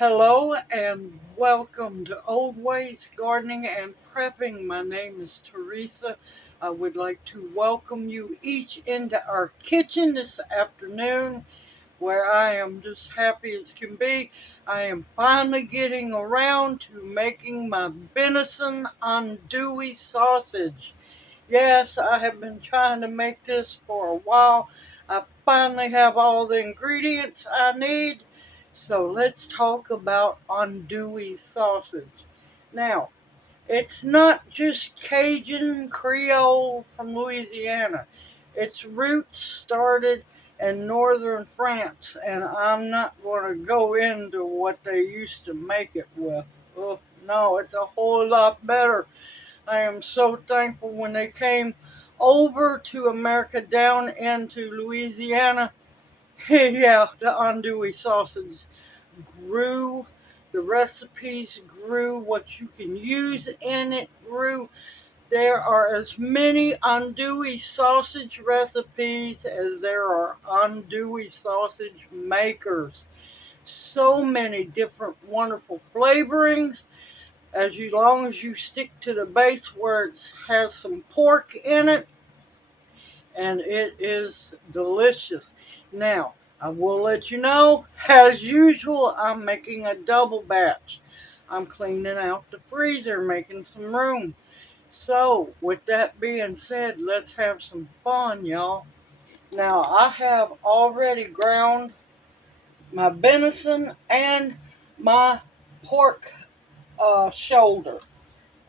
Hello and welcome to Old Ways Gardening and Prepping. My name is Teresa. I would like to welcome you each into our kitchen this afternoon where I am just happy as can be. I am finally getting around to making my venison andouille sausage. Yes, I have been trying to make this for a while. I finally have all the ingredients I need. So let's talk about andouille sausage. Now, it's not just Cajun Creole from Louisiana. Its roots started in northern France, and I'm not going to go into what they used to make it with. Oh, no, it's a whole lot better. I am so thankful when they came over to America down into Louisiana. Yeah, the andouille sausage grew, the recipes grew, what you can use in it grew. There are as many andouille sausage recipes as there are andouille sausage makers. So many different wonderful flavorings as long as you stick to the base where it has some pork in it, and it is delicious. Now, I will let you know, as usual, I'm making a double batch. I'm cleaning out the freezer, making some room. So, with that being said, let's have some fun, y'all. Now, I have already ground my venison and my pork shoulder.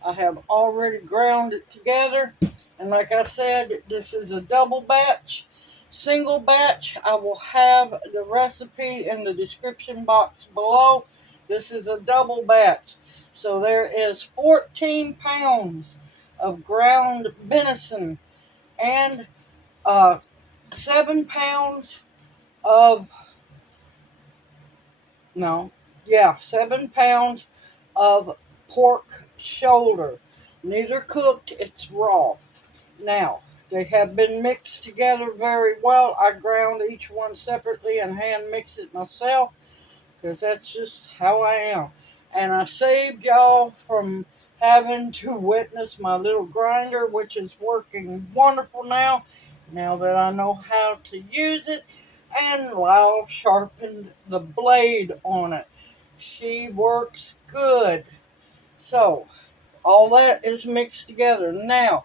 I have already ground it together. And like I said, this is a double batch. Single batch, I will have the recipe in the description box below. This is a double batch. So there is 14 pounds of ground venison and 7 pounds of, no, yeah, 7 pounds of pork shoulder. Neither cooked, it's raw. Now, they have been mixed together very well. I ground each one separately and hand mix it myself because that's just how I am. And I saved y'all from having to witness my little grinder, which is working wonderful now that I know how to use it. And Lyle sharpened the blade on it. She works good. So, all that is mixed together. Now,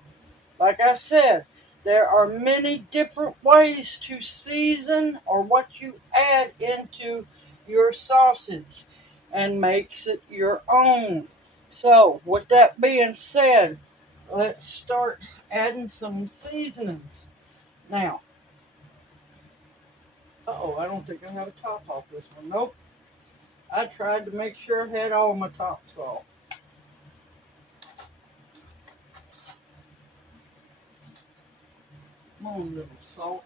like I said, there are many different ways to season or what you add into your sausage and makes it your own. So, with that being said, let's start adding some seasonings. Now, I don't think I have a top off this one. Nope. I tried to make sure I had all my tops off. Come on, little salt.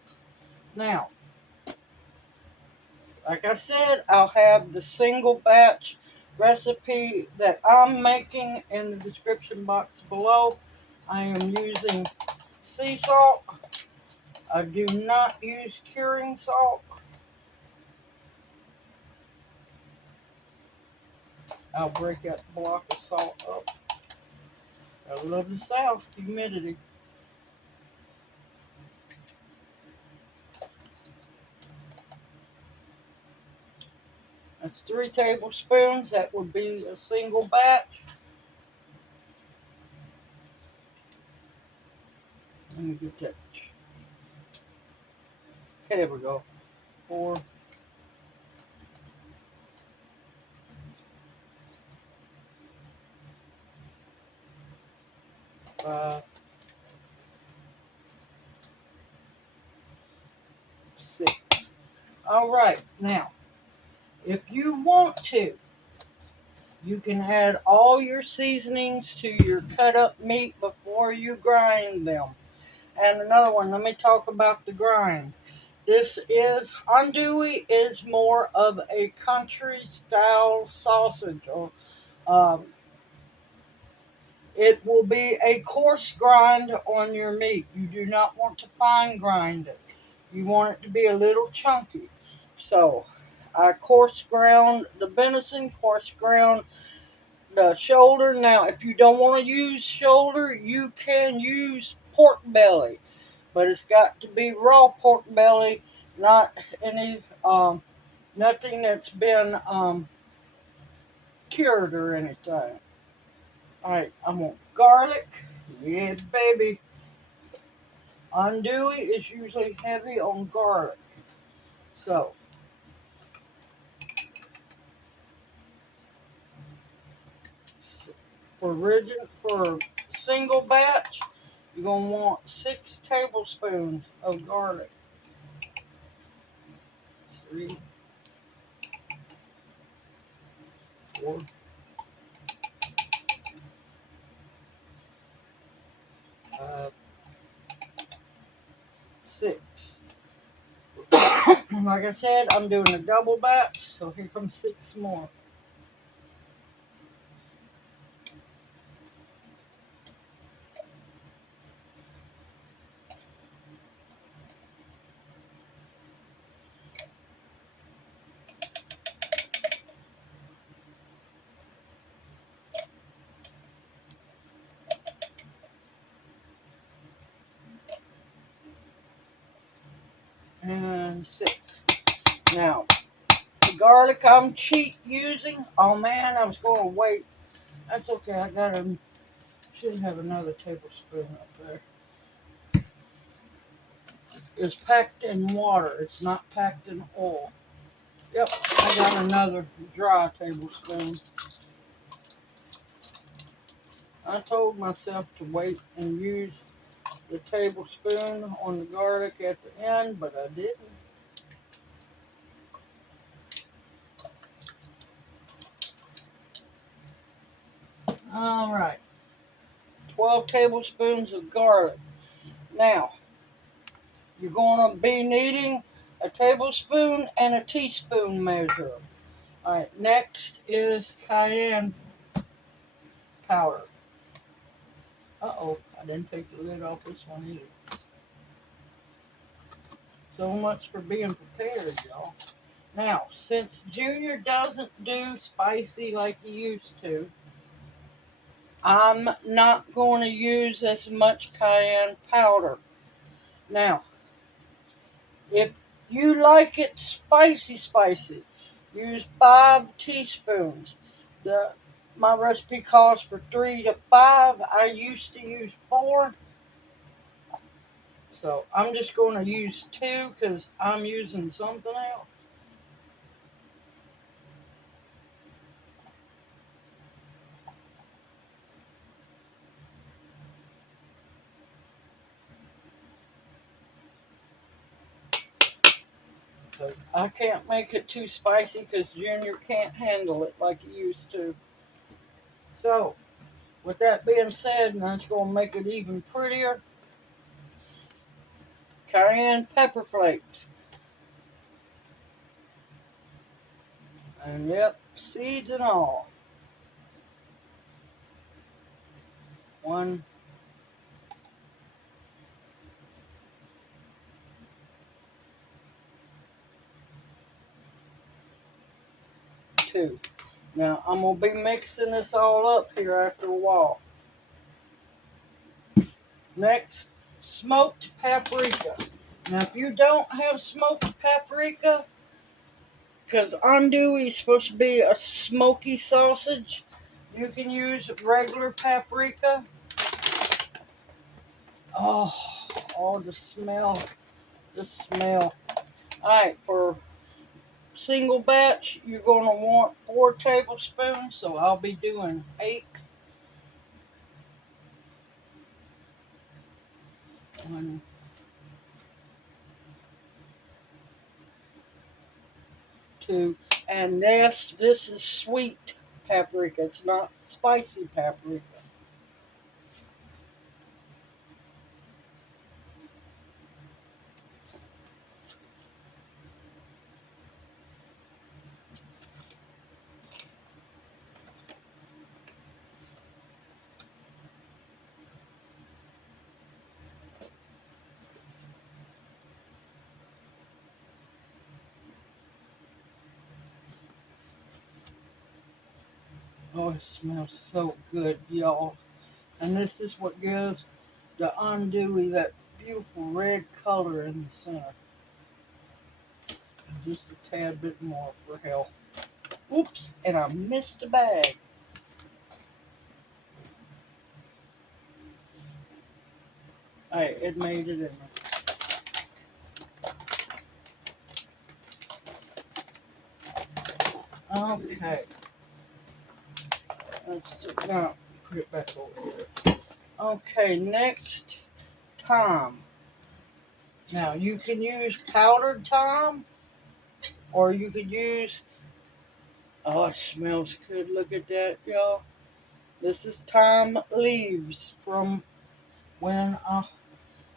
Now, like I said, I'll have the single batch recipe that I'm making in the description box below. I am using sea salt. I do not use curing salt. I'll break that block of salt up. I love the South humidity. That's 3 tablespoons. That would be a single batch. Let me get that. There we go. 4. 5. 6. All right. Now, if you want to, you can add all your seasonings to your cut up meat before you grind them. And another one, let me talk about the grind. This is, andouille is more of a country style sausage. Or it will be a coarse grind on your meat. You do not want to fine grind it. You want it to be a little chunky. So I coarse ground the venison, coarse ground the shoulder. Now, if you don't want to use shoulder, you can use pork belly, but it's got to be raw pork belly, not any nothing that's been cured or anything. All right, I'm gonna garlic. Yeah, baby. Andouille is usually heavy on garlic, so for single batch, you're gonna want 6 tablespoons of garlic. 3, 4, 5, 6. Like I said, I'm doing a double batch, so here comes 6 more. And 6. Now, the garlic I'm cheap using. Oh man, I was going to wait. That's okay. I got a should have another tablespoon up there. It's packed in water. It's not packed in oil. Yep, I got another dry tablespoon. I told myself to wait and use the tablespoon on the garlic at the end, but I didn't. All right, 12 tablespoons of garlic. Now, you're going to be needing a tablespoon and a teaspoon measure. All right, next is cayenne powder. Uh-oh, I didn't take the lid off this one either. So much for being prepared, y'all. Now, since Junior doesn't do spicy like he used to, I'm not going to use as much cayenne powder. Now, if you like it spicy, use 5 teaspoons. My recipe calls for 3 to 5. I used to use 4. So I'm just going to use 2 because I'm using something else. Because I can't make it too spicy because Junior can't handle it like he used to. So, with that being said, and that's going to make it even prettier, cayenne pepper flakes. And yep, seeds and all. 1, 2. Now, I'm going to be mixing this all up here after a while. Next, smoked paprika. Now, if you don't have smoked paprika, because andouille is supposed to be a smoky sausage, you can use regular paprika. Oh, the smell. The smell. Alright, for single batch, you're going to want 4 tablespoons, so I'll be doing 8. 1, 2, and this is sweet paprika. It's not spicy paprika. Oh, it smells so good, y'all. And this is what gives the andouille that beautiful red color in the center. Just a tad bit more for health. Oops, and I missed the bag. Hey, it made it in there. Okay. Let's now put it back over here. Okay, next, thyme. Now you can use powdered thyme, or you could use. Oh, it smells good. Look at that, y'all. This is thyme leaves from when I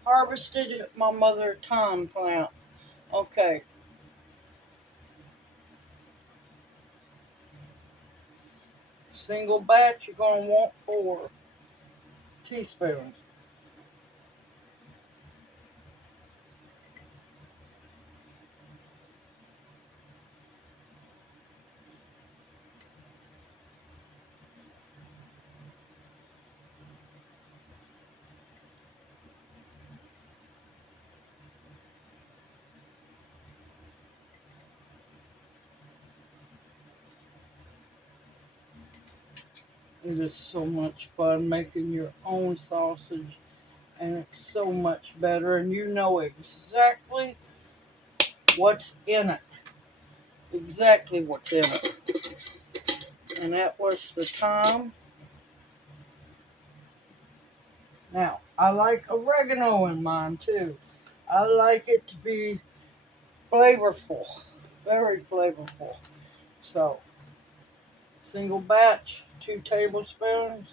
harvested my mother thyme plant. Okay, single batch. You're gonna want 4 teaspoons. It is so much fun making your own sausage, and it's so much better, and you know exactly what's in it. Exactly what's in it. And that was the thyme. Now, I like oregano in mine too. I like it to be flavorful, very flavorful. So, single batch, 2 tablespoons,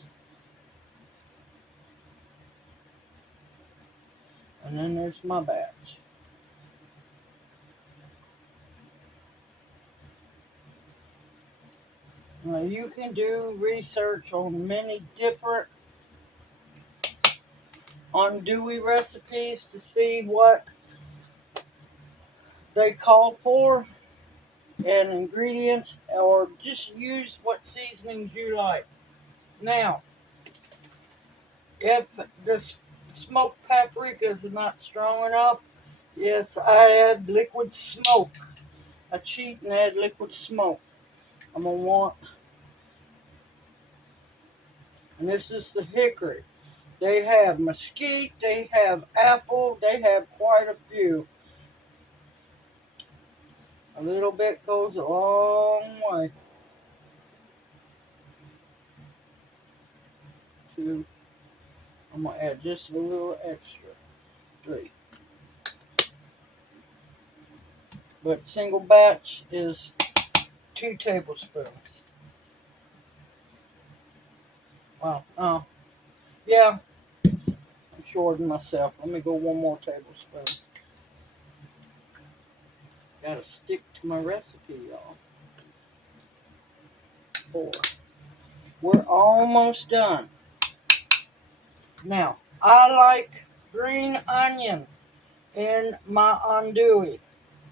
and then there's my batch. Now, you can do research on many different andouille recipes to see what they call for and ingredients, or just use what seasonings you like. Now, if the smoked paprika is not strong enough, yes, I add liquid smoke. I cheat and add liquid smoke. I'm gonna want, and this is the hickory. They have mesquite, they have apple, they have quite a few. A little bit goes a long way to, I'm gonna add just a little extra, 3. But single batch is 2 tablespoons. Wow, yeah, I'm shorting myself. Let me go 1 more tablespoon. Gotta stick to my recipe, y'all. 4. We're almost done. Now, I like green onion in my andouille.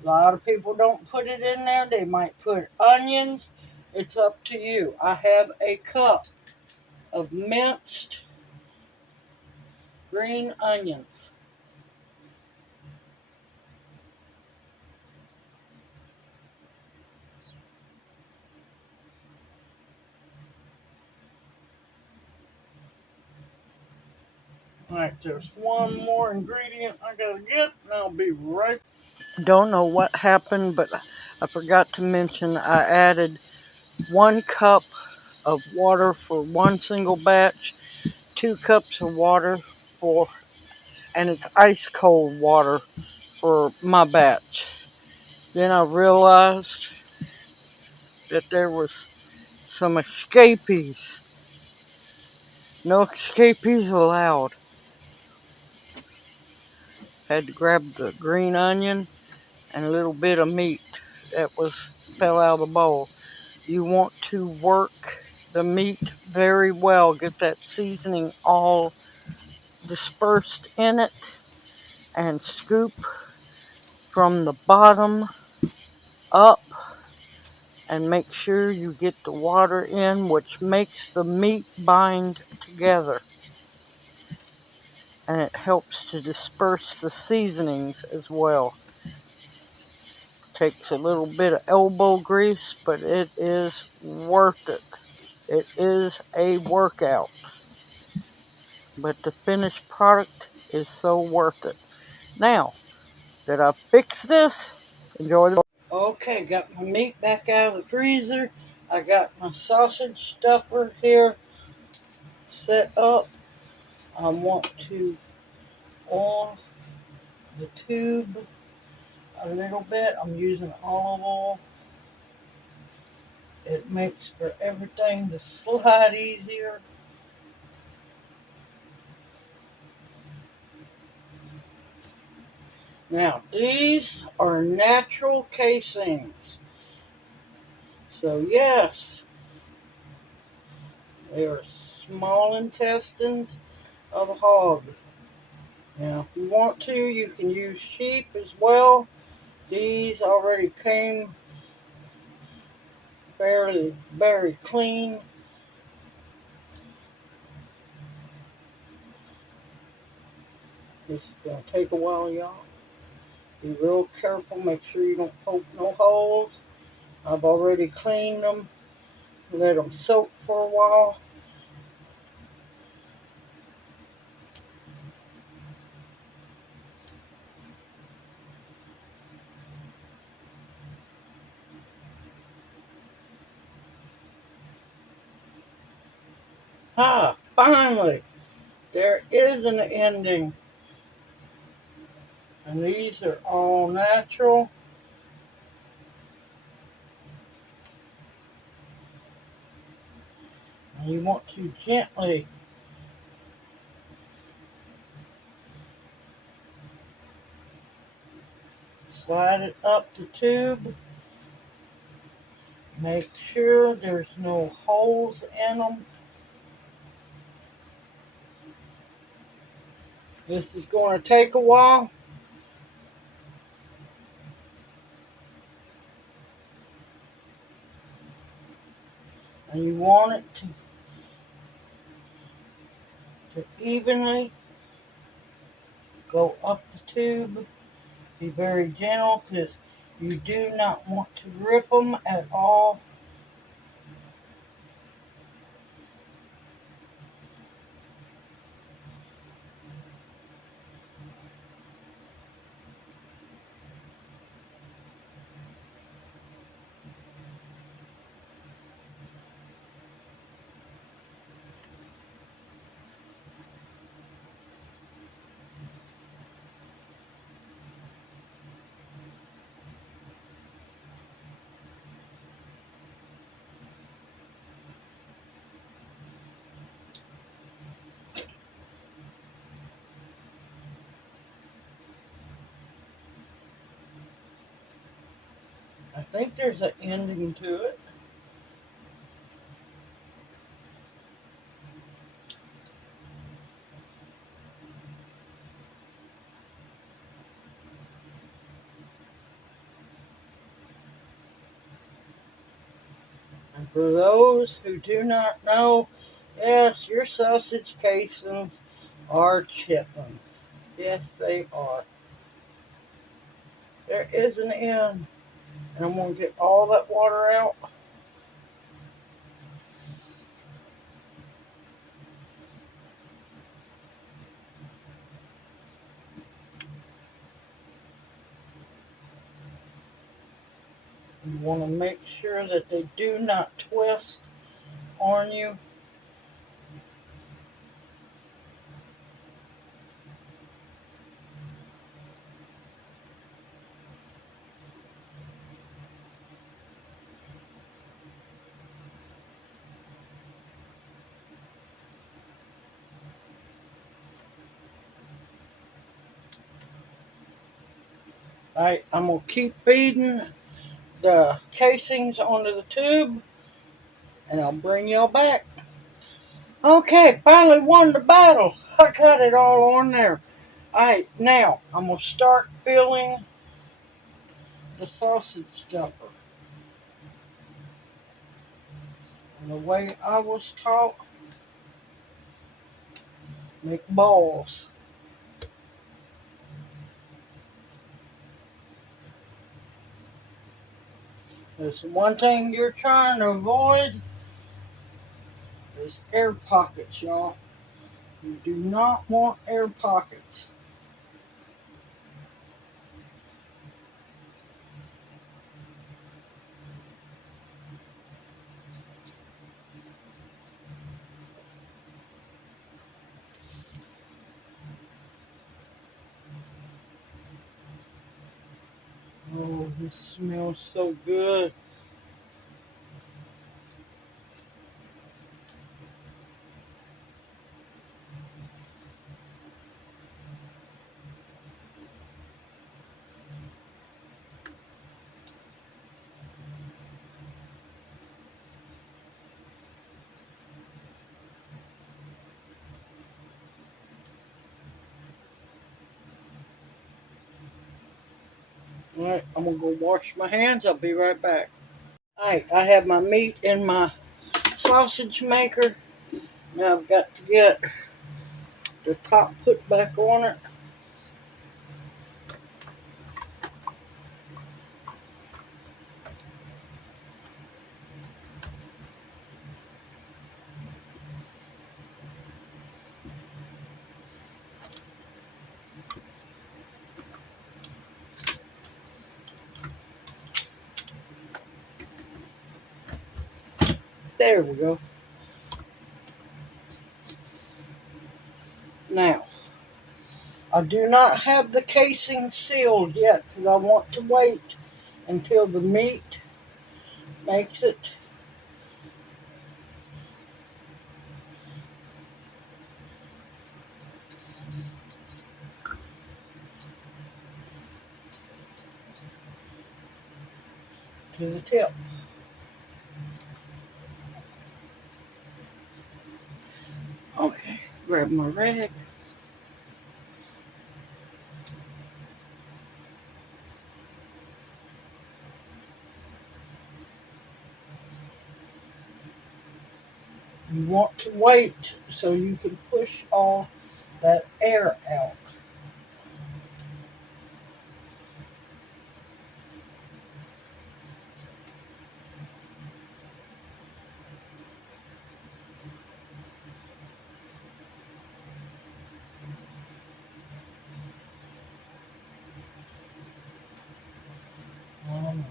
A lot of people don't put it in there. They might put onions. It's up to you. I have a cup of minced green onions. All right, there's one more ingredient I gotta get, and I'll be right. Don't know what happened, but I forgot to mention I added 1 cup of water for one single batch, 2 cups of water for, and it's ice cold water for my batch. Then I realized that there was some escapees. No escapees allowed. Had to grab the green onion and a little bit of meat that fell out of the bowl. You want to work the meat very well. Get that seasoning all dispersed in it, and scoop from the bottom up and make sure you get the water in, which makes the meat bind together. And it helps to disperse the seasonings as well. Takes a little bit of elbow grease, but it is worth it. It is a workout, but the finished product is so worth it. Now that I've fixed this, enjoy the. Okay, got my meat back out of the freezer. I got my sausage stuffer here set up. I want to oil the tube a little bit. I'm using olive oil. It makes for everything to slide easier. Now, these are natural casings. So, yes, they are small intestines of a hog. Now, if you want to, you can use sheep as well. These already came fairly very clean. This is going to take a while, y'all. Be real careful. Make sure you don't poke no holes. I've already cleaned them. Let them soak for a while. Finally, there is an ending. And these are all natural. And you want to gently slide it up the tube. Make sure there's no holes in them. This is going to take a while. And you want it to evenly go up the tube. Be very gentle because you do not want to rip them at all. I think there's an ending to it. And for those who do not know, yes, your sausage casings are chitlins. Yes, they are. There is an end. And I'm going to get all that water out. You want to make sure that they do not twist on you. Alright, I'm going to keep feeding the casings onto the tube, and I'll bring y'all back. Okay, finally won the battle. I got it all on there. Alright, now I'm going to start filling the sausage stuffer. And the way I was taught, make balls. There's one thing you're trying to avoid is air pockets, y'all. You do not want air pockets. Oh, this smells so good. All right, I'm gonna go wash my hands. I'll be right back. All right, I have my meat in my sausage maker. Now I've got to get the top put back on it. There we go. Now, I do not have the casing sealed yet because I want to wait until the meat makes it. To the tip. Okay, grab my rag. You want to wait so you can push all that air out. Um,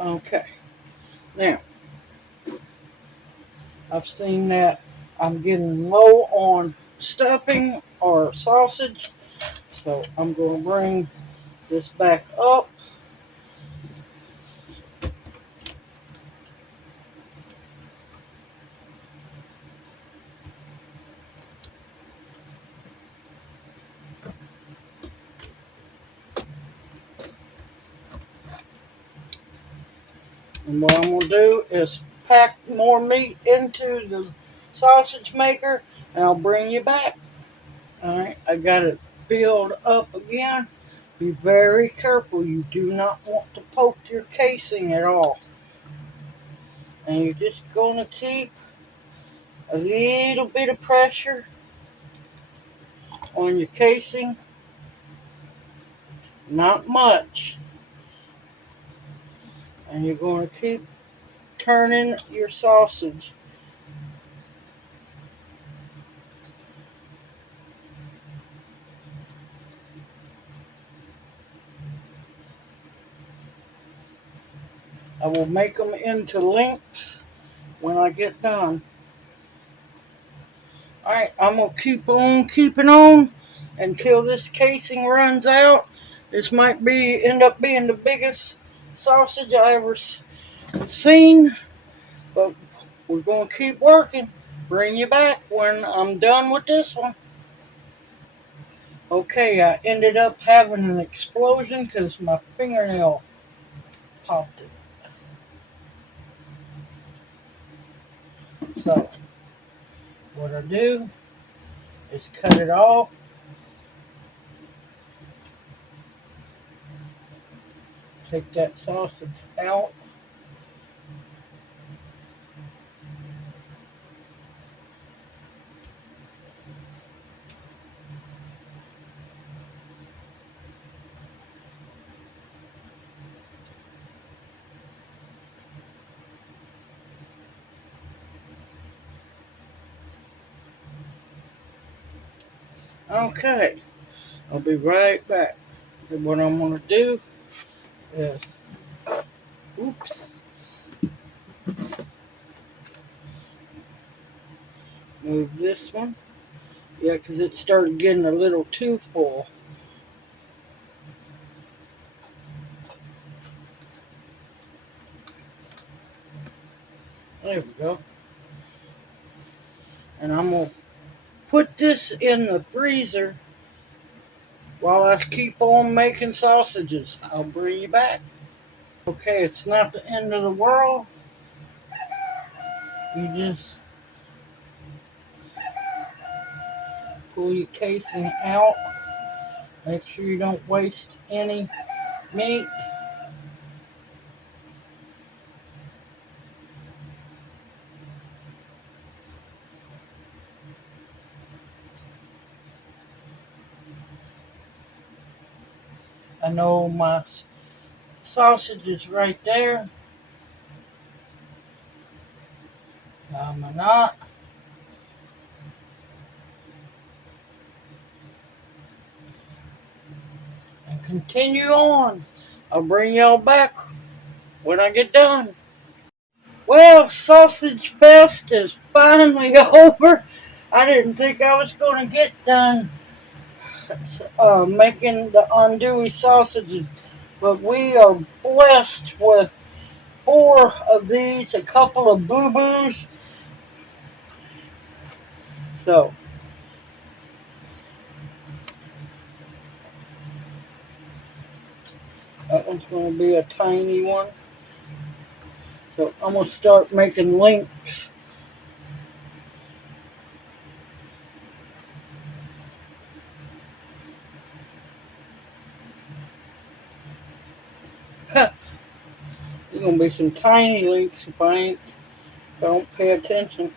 okay, now I've seen that I'm getting low on stuffing or sausage, so I'm going to bring this back up. And what I'm going to do is pack more meat into the sausage maker, and I'll bring you back. All right, I got it filled up again. Be very careful. You do not want to poke your casing at all. And you're just going to keep a little bit of pressure on your casing. Not much. And you're going to keep turning your sausage. I will make them into links when I get done. Alright, I'm going to keep on keeping on until this casing runs out. This might end up being the biggest sausage I ever seen, but we're going to keep working. Bring you back when I'm done with this one. Okay, I ended up having an explosion because my fingernail popped it. So, what I do is cut it off. Take that sausage out. Okay, I'll be right back. And what I'm going to do is, oops, move this one. Yeah, because it started getting a little too full. There we go. And I'm going to put this in the freezer while I keep on making sausages. I'll bring you back. Okay, it's not the end of the world. You just pull your casing out. Make sure you don't waste any meat. I know my sausage is right there. Am I not? And continue on. I'll bring y'all back when I get done. Well, Sausage Fest is finally over. I didn't think I was going to get done making the Andouille sausages, but we are blessed with 4 of these, a couple of boo-boos. So, that one's going to be a tiny one. So I'm going to start making links. There's going to be some tiny links if I don't pay attention.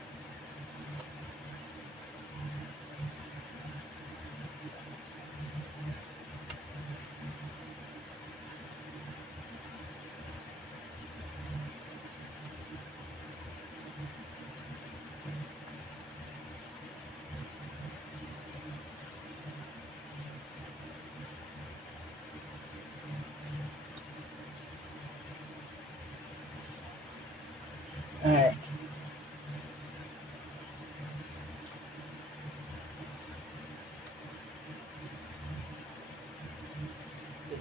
Alright.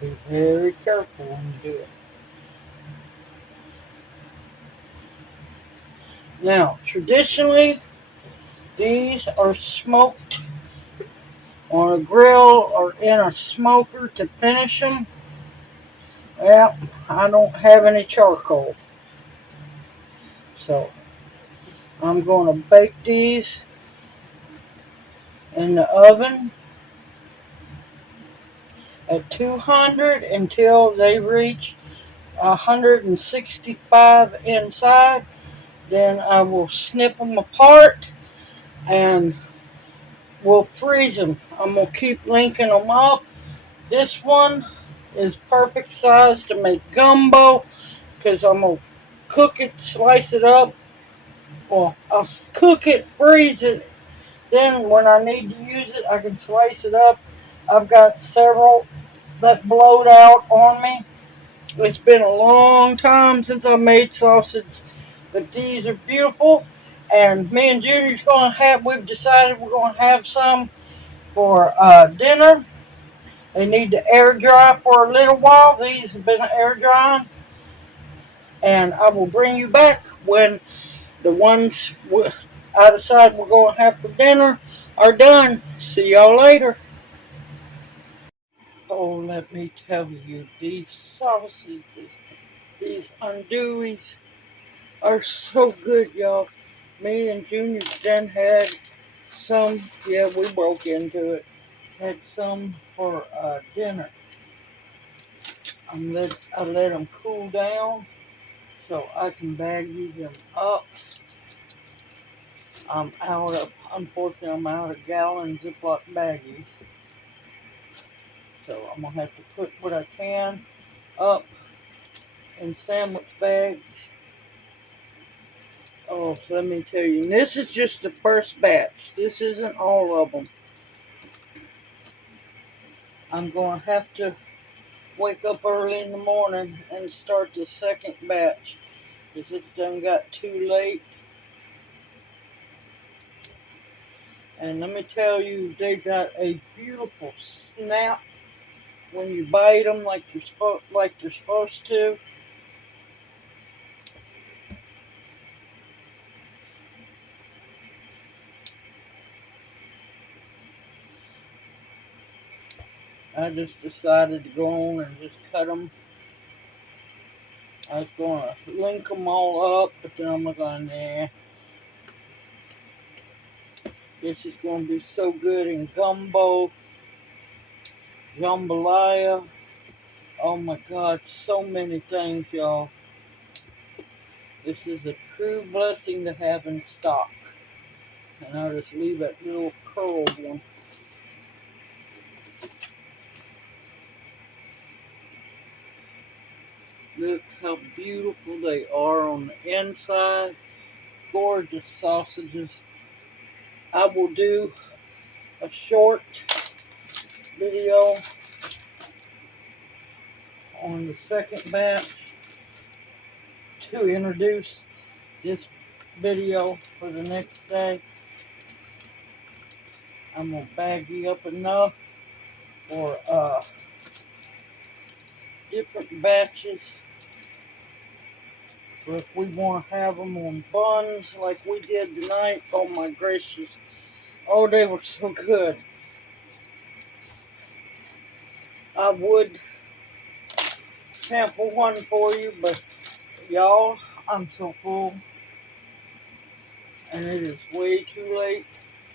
Be very careful when you do it. Now, traditionally, these are smoked on a grill or in a smoker to finish them. Well, I don't have any charcoal. So, I'm going to bake these in the oven at 200 until they reach 165 inside. Then I will snip them apart and we'll freeze them. I'm going to keep linking them up. This one is perfect size to make gumbo because I'm going to cook it, slice it up. Well, I'll cook it, freeze it. Then when I need to use it, I can slice it up. I've got several that blowed out on me. It's been a long time since I made sausage, but these are beautiful. And me and Junior's going to have, we've decided we're going to have some for dinner. They need to air dry for a little while. These have been air drying. And I will bring you back when the ones I decide we're going to have for dinner are done. See y'all later. Oh, let me tell you, these sausages, these andouilles are so good, y'all. Me and Junior then had some, yeah, we broke into it. Had some for dinner. I let them cool down so I can bag them up. Unfortunately, I'm out of gallon Ziploc baggies. So I'm going to have to put what I can up in sandwich bags. Oh, let me tell you, and this is just the first batch. This isn't all of them. I'm going to have to wake up early in the morning and start the second batch because it's done got too late. And let me tell you, they got a beautiful snap when you bite them like they're supposed to. I just decided to go on and just cut them. I was going to link them all up, but then I'm going, nah. This is going to be so good in gumbo, jambalaya. Oh my God, so many things, y'all. This is a true blessing to have in stock. And I'll just leave that little curled one. Look how beautiful they are on the inside. Gorgeous sausages. I will do a short video on the second batch to introduce this video for the next day. I'm going to bag you up enough for different batches. But if we want to have them on buns like we did tonight, oh my gracious. Oh, they were so good. I would sample one for you, but y'all, I'm so full. And it is way too late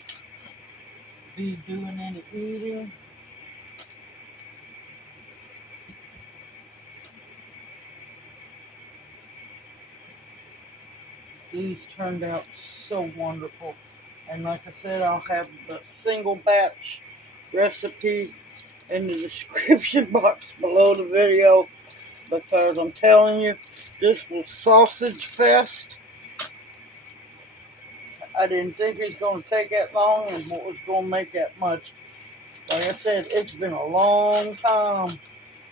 to be doing any eating. These turned out so wonderful. And like I said, I'll have the single batch recipe in the description box below the video because I'm telling you, this was sausage fest. I didn't think it was going to take that long and what was going to make that much. Like I said, it's been a long time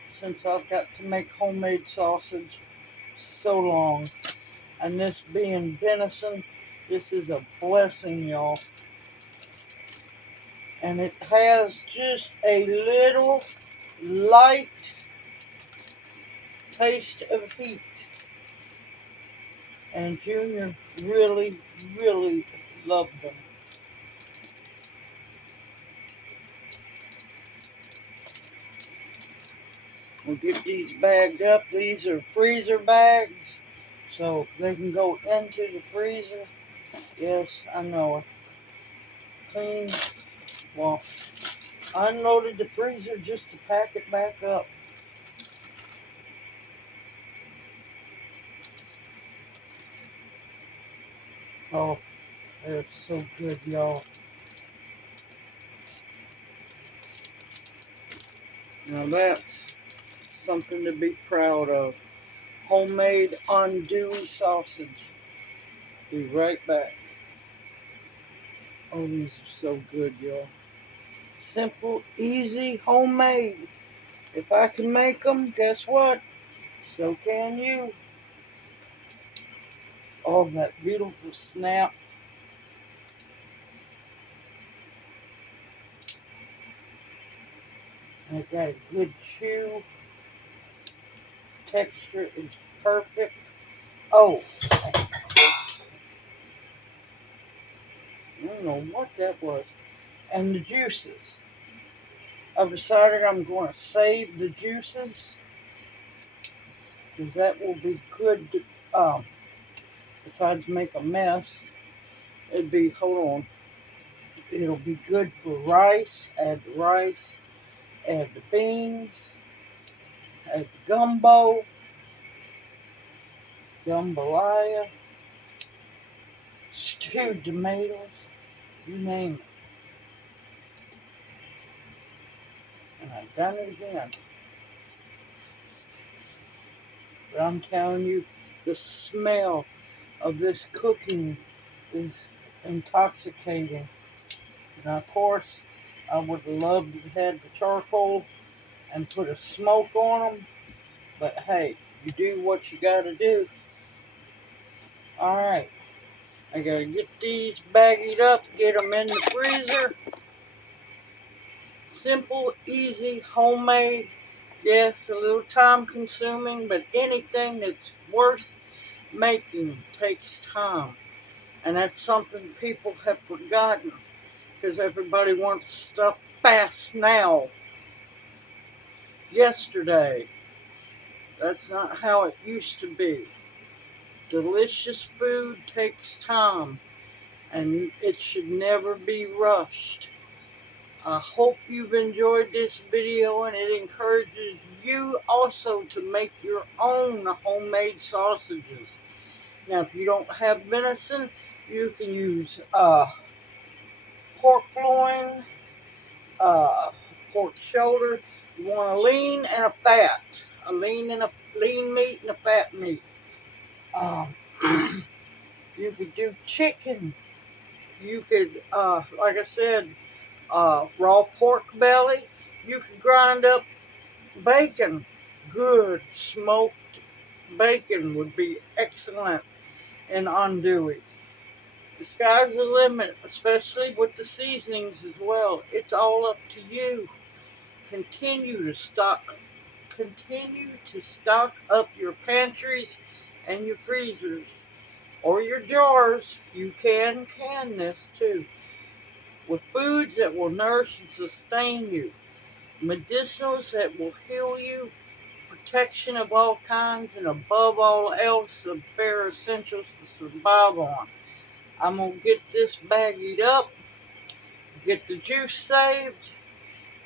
since I've got to make homemade sausage. So long. And this being venison, this is a blessing, y'all. And it has just a little light taste of heat. And Junior really, really loved them. We'll get these bagged up. These are freezer bags, so they can go into the freezer. Yes, I know. Clean. Well, I unloaded the freezer just to pack it back up. Oh, they're so good, y'all. Now that's something to be proud of. Homemade Andouille sausage. Be right back. Oh, these are so good, y'all. Simple, easy, homemade. If I can make them, guess what? So can you. Oh, that beautiful snap. I got a good chew. Texture is perfect. Oh, I don't know what that was. And the juices. I've decided I'm going to save the juices because that will be good to, besides make a mess. Hold on, it'll be good for rice. Add the rice, add the beans, add the jambalaya, stewed tomatoes, you name it. And I've done it again. But I'm telling you, the smell of this cooking is intoxicating. Now, of course, I would love to have had the charcoal and put a smoke on them, but hey, you do what you gotta do. Alright, I gotta get these baggied up, get them in the freezer. Simple, easy, homemade. Yes, a little time consuming, but anything that's worth making takes time. And that's something people have forgotten because everybody wants stuff fast now. Yesterday. That's not how it used to be. Delicious food takes time and it should never be rushed. I hope you've enjoyed this video and it encourages you also to make your own homemade sausages. Now, if you don't have venison, you can use pork loin, pork shoulder. You want a lean and a fat. A lean meat and a fat meat. Um, you could do chicken. You could, like I said, raw pork belly. You could grind up bacon. Good smoked bacon would be excellent in andouille. The sky's the limit, especially with the seasonings as well. It's all up to you. Continue to stock up your pantries and your freezers or your jars. You can this too with foods that will nourish and sustain you, medicinals that will heal you, protection of all kinds, and above all else, the bare essentials to survive on. I'm gonna get this baggied up, get the juice saved,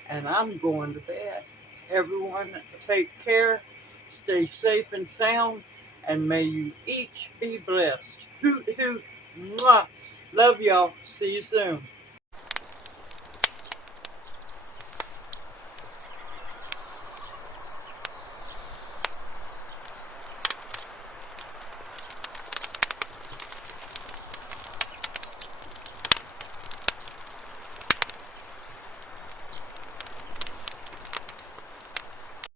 and I'm going to bed. Everyone take care, stay safe and sound, and may you each be blessed. Hoot, hoot, mwah. Love y'all. See you soon.